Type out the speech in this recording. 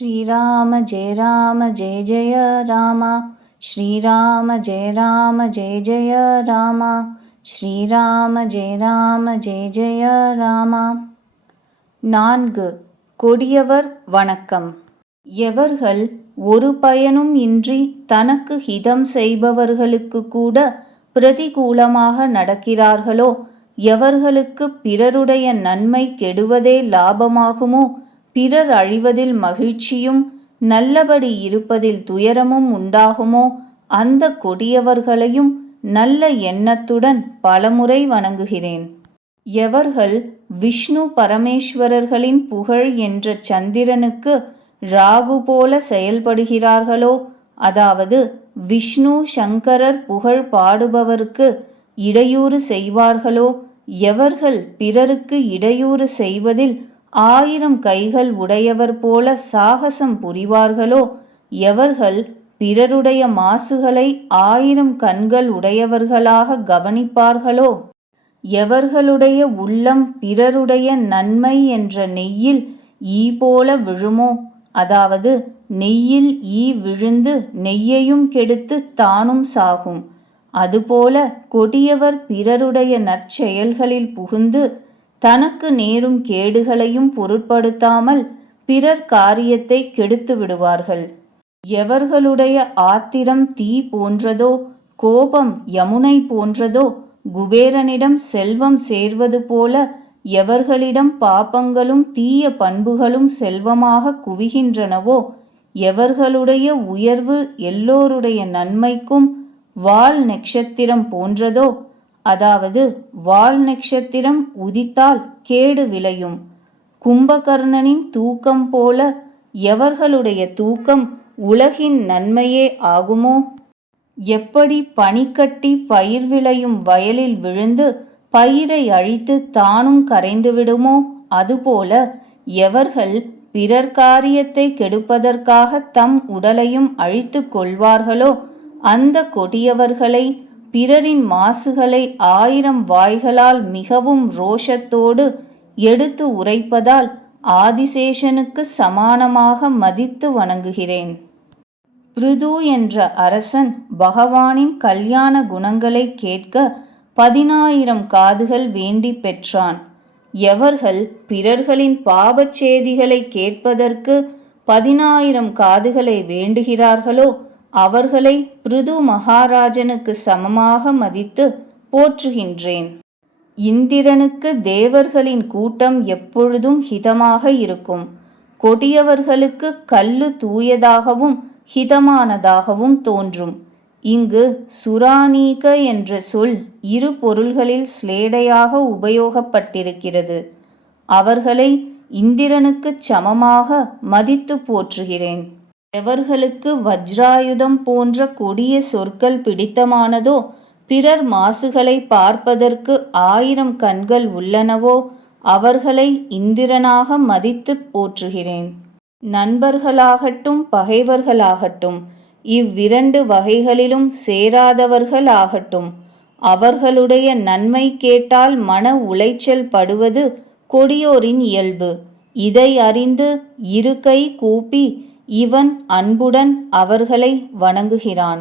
श्रीराम जय जय राम श्रीराम जय जय राम श्रीराम जय जय राम 4 கொடியவர் வணக்கம். எவர்கள் ஒரு பயனும் இன்றி தனக்கு ஹிதம் செய்பவர்களுக்கு கூட பிரதிகூலமாக நடக்கிறார்களோ, எவர்களுக்கு பிறருடைய நன்மை கெடுவதே லாபமாகுமோ, பிறர் அழிவதில் மகிழ்ச்சியும் நல்லபடி இருப்பதில் துயரமும் உண்டாகுமோ, அந்த கொடியவர்களையும் நல்ல எண்ணத்துடன் பலமுறை வணங்குகிறேன். எவர்கள் விஷ்ணு பரமேஸ்வரர்களின் புகழ் என்ற சந்திரனுக்கு ராகு போல செயல்படுகிறார்களோ, அதாவது விஷ்ணு சங்கரர் புகழ் பாடுபவருக்கு இடையூறு செய்வார்களோ, எவர்கள் பிறருக்கு இடையூறு செய்வதில் 1000 கைகள் உடையவர் போல சாகசம் புரிவார்களோ, எவர்கள் பிறருடைய மாசுகளை 1000 கண்கள் உடையவர்களாக கவனிப்பார்களோ, எவர்களுடைய உள்ளம் பிறருடைய நன்மை என்ற நெய்யில் ஈ போல விழுமோ, அதாவது நெய்யில் ஈ விழுந்து நெய்யையும் கெடுத்து தானும் சாகும், அதுபோல கொடியவர் பிறருடைய நற்செயல்களில் புகுந்து தனக்கு நேரும் கேடுகளையும் பொருட்படுத்தாமல் பிறர் காரியத்தை கெடுத்து விடுவார்கள். எவர்களுடைய ஆத்திரம் தீ போன்றதோ, கோபம் யமுனை போன்றதோ, குபேரனிடம் செல்வம் சேர்வது போல எவர்களிடம் பாபங்களும் தீய பண்புகளும் செல்வமாக குவிகின்றனவோ, எவர்களுடைய உயர்வு எல்லோருடைய நன்மைக்கும் வால் நட்சத்திரம் போன்றதோ, அதாவது வால் நட்சத்திரம் உதித்தால் கேடு விளையும், கும்பகர்ணனின் தூக்கம் போல எவர்களுடைய தூக்கம் உலகின் நன்மையே ஆகுமோ, எப்படி பனிக்கட்டி பயிர் விளையும் வயலில் விழுந்து பயிரை அழித்து தானும் கரைந்து விடுமோ, அதுபோல எவர்கள் பிறர் காரியத்தை கெடுப்பதற்காக தம் உடலையும் அழித்து கொள்வார்களோ, அந்த கொடியவர்களை பிறரின் மாசுகளை 1000 வாய்களால் மிகவும் ரோஷத்தோடு எடுத்து உரைப்பதால் ஆதிசேஷனுக்கு சமானமாக மதித்து வணங்குகிறேன். பிருது என்ற அரசன் பகவானின் கல்யாண குணங்களை கேட்க 10000 காதுகள் வேண்டி பெற்றான். எவர்கள் பிறர்களின் பாபச்சேதிகளை கேட்பதற்கு 10000 காதுகளை வேண்டுகிறார்களோ, அவர்களை பிருது மகாராஜனுக்கு சமமாக மதித்து போற்றுகின்றேன். இந்திரனுக்கு தேவர்களின் கூட்டம் எப்பொழுதும் ஹிதமாக இருக்கும். கொடியவர்களுக்கு கல்லு தூயதாகவும் ஹிதமானதாகவும் தோன்றும். இங்கு சுரானீக என்ற சொல் 2 பொருள்களில் ஸ்லேடையாக உபயோகப்பட்டிருக்கிறது. அவர்களை இந்திரனுக்குச் சமமாக மதித்து போற்றுகிறேன். எவர்களுக்கு வஜ்ராயுதம் போன்ற கொடிய சொற்கள் பிடித்தமானதோ, பிறர் மாசுகளை பார்ப்பதற்கு 1000 கண்கள் உள்ளனவோ, அவர்களை இந்திரனாக மதித்து போற்றுகிறேன். நண்பர்களாகட்டும் பகைவர்களாகட்டும், இவ்விரண்டு வகைகளிலும் சேராதவர்களாகட்டும், அவர்களுடைய நன்மை கேட்டால் மன உளைச்சல் படுவது கொடியோரின் இயல்பு. இதை அறிந்து 2 கை கூப்பி இவன் அன்புடன் அவர்களை வணங்குகிறான்.